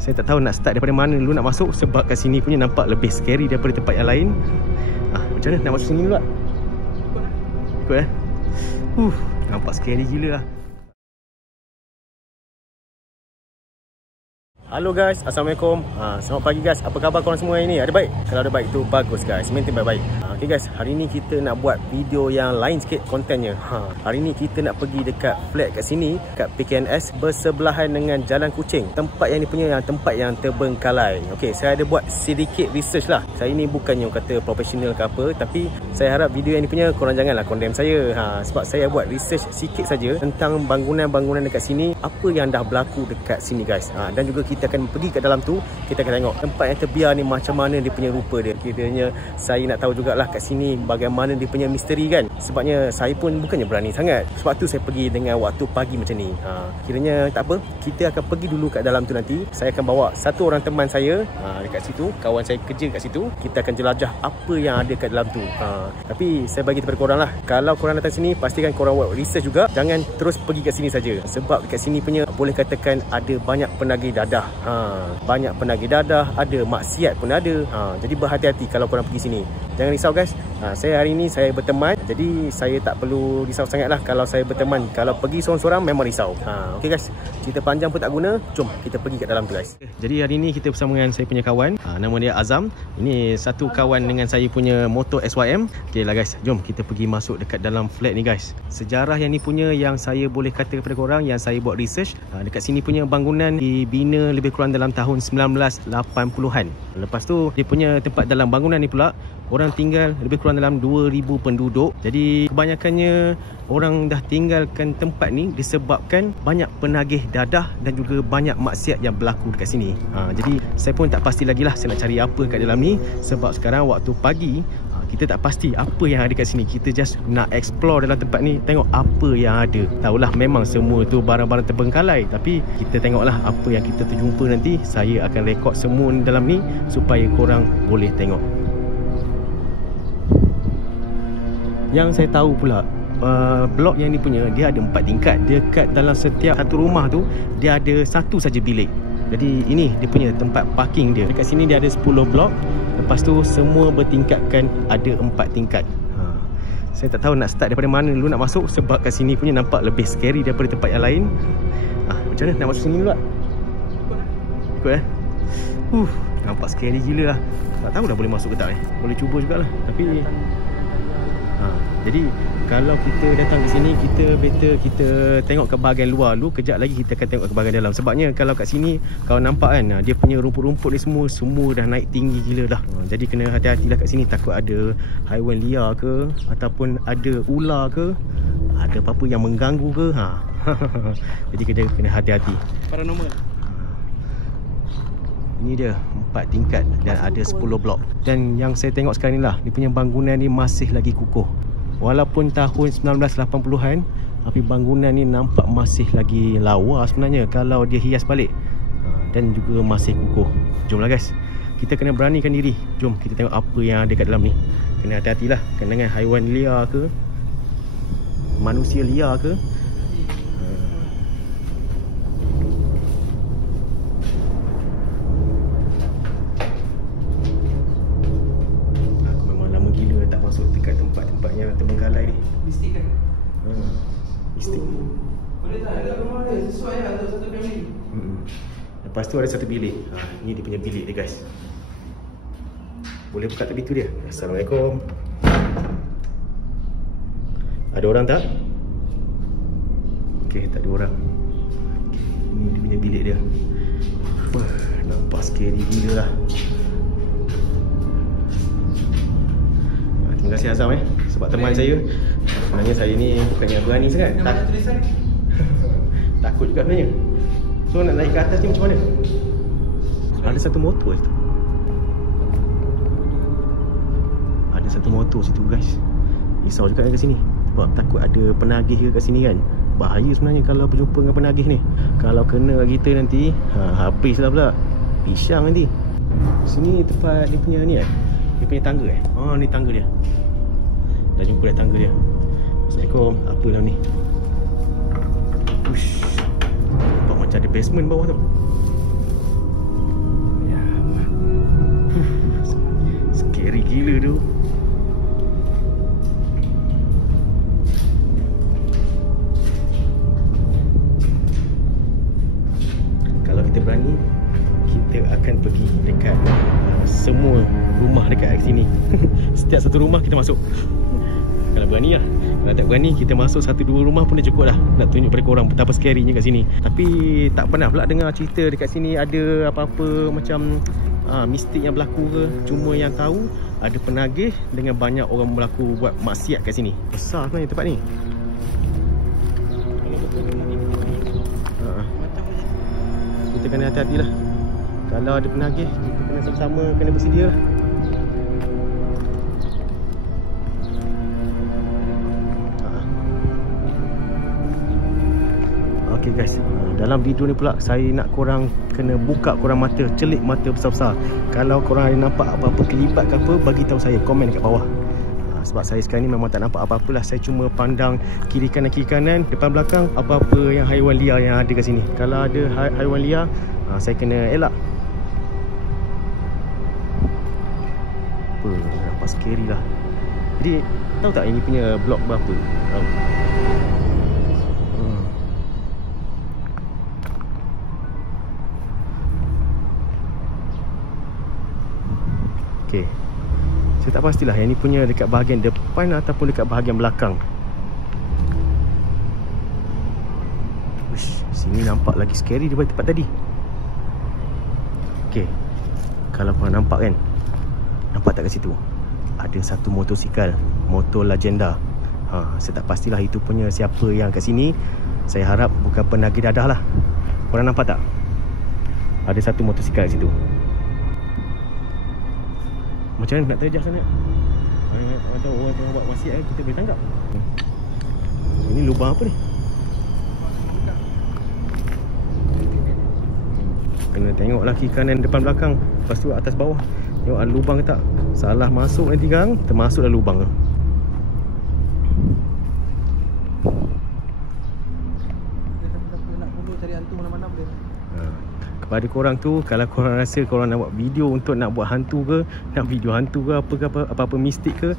Saya tak tahu nak start daripada mana dulu nak masuk, sebab kat sini punya nampak lebih scary daripada tempat yang lain. Macam mana nak masuk sini dulu tak? Ikut nampak scary gila lah. Halo guys, Assalamualaikum. Selamat pagi guys. Apa khabar korang semua hari ni? Ada baik? Kalau ada baik tu bagus guys. Maintain baik-baik. Okay guys, hari ni kita nak buat video yang lain sikit kontennya. Hari ni kita nak pergi dekat flat kat sini, kat PKNS, bersebelahan dengan Jalan Kuching. Tempat yang ni punya tempat yang terbengkalai. Okay, saya ada buat sedikit research lah. Saya ni bukannya kata profesional ke apa, tapi saya harap video yang ni punya korang janganlah condemn saya. Sebab saya buat research sikit saja tentang bangunan-bangunan dekat sini, apa yang dah berlaku dekat sini guys. Dan juga kita akan pergi kat dalam tu, kita akan tengok tempat yang terbiar ni macam mana dia punya rupa dia. Kiranya saya nak tahu jugalah kat sini bagaimana dia punya misteri kan. Sebabnya saya pun bukannya berani sangat, sebab tu saya pergi dengan waktu pagi macam ni. Kiranya tak apa, kita akan pergi dulu kat dalam tu. Nanti saya akan bawa satu orang teman saya dekat situ, kawan saya kerja kat situ. Kita akan jelajah apa yang ada kat dalam tu. Tapi saya bagi kepada korang lah, kalau korang datang sini, pastikan korang buat research juga. Jangan terus pergi kat sini saja, sebab kat sini punya boleh katakan ada banyak penagih dadah. Banyak penagih dadah, ada maksiat pun ada. Jadi berhati-hati kalau korang pergi sini. Jangan risau guys. Saya hari ni saya berteman, jadi saya tak perlu risau sangat lah kalau saya berteman. Kalau pergi seorang-seorang memang risau. Okay guys, cerita panjang pun tak guna. Jom kita pergi kat dalam tu guys. Jadi hari ni kita bersama dengan saya punya kawan, nama dia Azam. Ini satu kawan dengan saya punya motor SYM. Okay lah guys, jom kita pergi masuk dekat dalam flat ni guys. Sejarah yang ni punya yang saya boleh kata kepada korang, yang saya buat research, dekat sini punya bangunan dibina lebih kurang dalam tahun 1980-an. Lepas tu dia punya tempat dalam bangunan ni pula, orang tinggal lebih kurang dalam 2000 penduduk. Jadi kebanyakannya orang dah tinggalkan tempat ni disebabkan banyak penagih dadah dan juga banyak maksiat yang berlaku dekat sini. Jadi saya pun tak pasti lagi lah saya nak cari apa kat dalam ni, sebab sekarang waktu pagi, kita tak pasti apa yang ada kat sini. Kita just nak explore dalam tempat ni, tengok apa yang ada. Tahulah memang semua tu barang-barang terbengkalai, tapi kita tengoklah apa yang kita terjumpa nanti. Saya akan rekod semua dalam ni supaya korang boleh tengok. Yang saya tahu pula, blok yang ni punya dia ada 4 tingkat. Dekat dalam setiap satu rumah tu dia ada satu saja bilik. Jadi ini dia punya tempat parking dia. Dekat sini dia ada 10 blok. Lepas tu semua bertingkatkan, ada 4 tingkat. Saya tak tahu nak start daripada mana dulu nak masuk, sebab kat sini punya nampak lebih scary daripada tempat yang lain. Macam mana nak masuk sini dulu tak? Ikut nampak scary gila lah. Tak tahu dah boleh masuk ke tak Boleh cuba jugalah. Tapi jadi kalau kita datang ke sini, kita better kita tengok ke bahagian luar dulu. Kejap lagi kita akan tengok ke bahagian dalam. Sebabnya kalau kat sini kau nampak kan, dia punya rumput-rumput ni semua dah naik tinggi gila dah. Jadi kena hati-hatilah kat sini. Takut ada haiwan liar ke, ataupun ada ular ke, ada apa-apa yang mengganggu ke. Jadi kita kena hati-hati. Paranormal. Ini dia 4 tingkat dan ada 10 blok. Dan yang saya tengok sekarang ni lah, dia punya bangunan ni masih lagi kukuh. Walaupun tahun 1980-an, tapi bangunan ni nampak masih lagi lawa sebenarnya kalau dia hias balik. Dan juga masih kukuh. Jomlah guys, kita kena beranikan diri. Jom kita tengok apa yang ada kat dalam ni. Kena hati-hatilah, kena dengan haiwan liar ke, manusia liar ke. Terbengkalai ni. Mistik kan? Mistik. Boleh tak? Ada rumah dia sesuai lah untuk satu family. Lepas tu ada satu bilik. Ni dia punya bilik dia guys. Boleh buka tepi tu dia. Assalamualaikum. Ada orang tak? Okey, tak ada orang. Ni dia punya bilik dia. Nampak scary gila lah. Terima kasih Azam sebab teman saya. Sebenarnya saya ni bukannya berani sangat. Takut juga sebenarnya. So nak naik ke atas ni macam mana? Ada satu motor situ. Ada satu motor situ guys. Risau juga ke sini, sebab takut ada penagih ke kat sini kan. Bahaya sebenarnya kalau berjumpa dengan penagih ni. Kalau kena kita nanti habislah pula. Pisang nanti. Sini tempat dia punya ni dia punya tangga ni tangga dia. Dah jumpa dah tangga dia. Assalamualaikum. Apa dalam ni? Nampak macam ada basement bawah tu. berani, kita akan pergi dekat semua rumah dekat sini. Setiap satu rumah kita masuk. Kalau berani lah. Kalau tak berani, kita masuk 1-2 rumah pun dah cukup dah. Nak tunjuk pada korang betapa scary-nya kat sini. Tapi tak pernah pula dengar cerita dekat sini ada apa-apa macam mistik yang berlaku ke. Cuma yang tahu ada penagih dengan banyak orang berlaku buat maksiat kat sini. Besar sebenarnya tempat ni. Kita kena hati-hati lah. Kalau ada penagih, kita kena sama-sama kena bersedia lah. Okay guys, dalam video ni pula saya nak korang kena buka korang mata, celik mata besar-besar. Kalau korang ada nampak apa-apa kelibat ke apa, bagi tahu saya, komen dekat bawah. Sebab saya sekarang ni memang tak nampak apa-apa lah. Saya cuma pandang kiri kanan, depan belakang, apa-apa yang haiwan liar yang ada kat sini. Kalau ada haiwan liar, saya kena elak. Nampak scary lah. Jadi tahu tak ini punya blok berapa? Tahu? Okay. Saya tak pastilah yang ni punya dekat bahagian depan ataupun dekat bahagian belakang. Uish, sini nampak lagi scary daripada tempat tadi. Okay, kalau korang nampak kan, nampak tak kat situ ada satu motosikal, motor legenda. Saya tak pastilah itu punya siapa yang kat sini. Saya harap bukan penagih dadah lah. Korang nampak tak? Ada satu motosikal kat situ. Macam mana nak terjah sana? Ada orang tengah buat maksiat, kita boleh tangkap. Ini lubang apa ni? Kena tengok lah kiri kanan, depan belakang. Lepas tu atas bawah, tengok ada lubang ke tak. Salah masuk nanti kan, termasuk dalam lubang. Pada korang tu, kalau korang rasa korang nak buat video untuk nak buat hantu ke, nak video hantu ke, apa-apa mistik ke,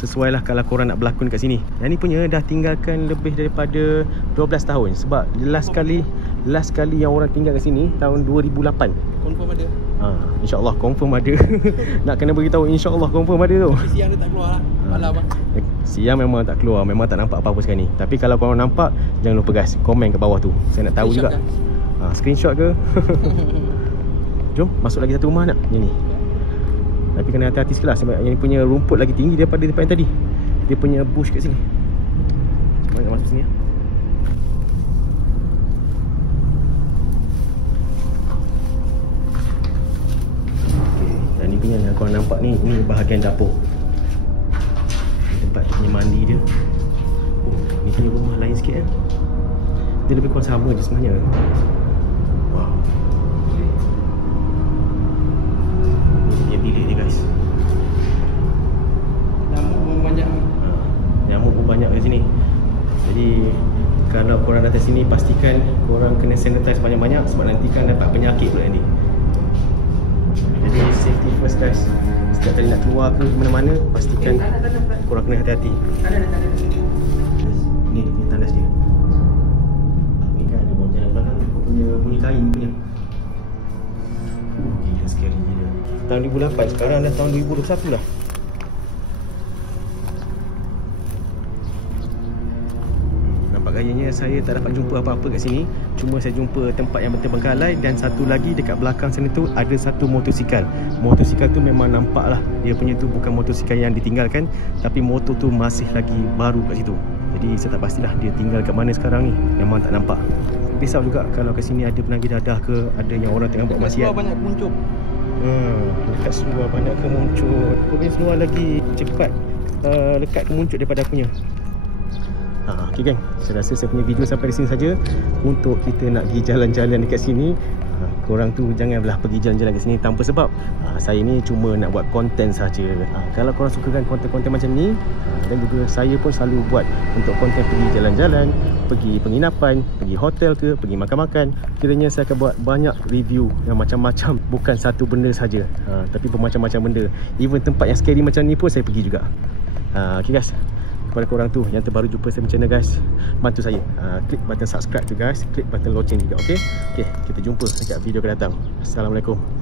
sesuai lah kalau korang nak berlakon kat sini. Yang ni punya dah tinggalkan lebih daripada 12 tahun. Sebab last kali yang orang tinggal kat sini tahun 2008. Confirm ada. InsyaAllah confirm ada. Nak kena beritahu insyaAllah confirm ada tu. Siang dia tak keluar lah. Malam lah. Siang memang tak keluar, memang tak nampak apa-apa sekarang ni. Tapi kalau korang nampak, jangan lupa guys, komen kat bawah tu. Saya nak tahu juga. Screenshot ke? Jom masuk lagi satu rumah nak yang ni. Tapi kena hati-hati sikit lah, sebab yang ni punya rumput lagi tinggi daripada tempat yang tadi. Dia punya bush kat sini. Macam mana nak masuk sini ya? Okay. Dan ni punya yang korang nampak ni, ini bahagian dapur. Ini tempat dia punya mandi dia. Ni punya rumah lain sikit kan. Dia lebih kurang sama je sebenarnya. Wow. Ini bilik dia guys. Nyamuk pun banyak. Nyamuk pun banyak di sini. Jadi kalau korang datang sini, pastikan korang kena sanitize banyak-banyak. Sebab nanti kan dapat penyakit pula nanti. Jadi safety first guys. Setiap kali nak keluar ke mana-mana, pastikan korang kena hati-hati. Ni dia punya tandas dia. Bunyi kain punya. Gila scary dia. Tahun 2008, sekarang dah tahun 2021 lah. Nampak gayanya saya tak dapat jumpa apa-apa kat sini. Cuma saya jumpa tempat yang terbengkalai. Dan satu lagi dekat belakang sana tu ada satu motosikal. Motosikal tu memang nampak lah, dia punya tu bukan motosikal yang ditinggalkan, tapi motor tu masih lagi baru kat situ. Jadi saya tak pastilah dia tinggal kat mana sekarang ni. Memang tak nampak. Risau juga kalau kat sini ada penagih dadah ke, ada yang orang tengah buat maksiat. Dekat seluar banyak kemuncup. Dekat seluar banyak kemuncup. Aku punya seluar lagi cepat lekat kemuncup daripada akunya. Okay gang, saya rasa saya punya video sampai di sini saja. Untuk kita nak pergi jalan-jalan dekat sini, korang tu janganlah pergi jalan-jalan kat sini tanpa sebab. Saya ni cuma nak buat konten saja. Kalau korang sukakan konten-konten macam ni, dan juga saya pun selalu buat untuk konten pergi jalan-jalan, pergi penginapan, pergi hotel ke, pergi makan-makan. Kiranya saya akan buat banyak review yang macam-macam, bukan satu benda saja, tapi bermacam-macam benda. Even tempat yang scary macam ni pun saya pergi juga. Okay guys, kepada korang tu yang terbaru jumpa saya channel guys, bantu saya klik button subscribe tu guys, klik button loceng juga. Okey, kita jumpa dekat video akan datang. Assalamualaikum.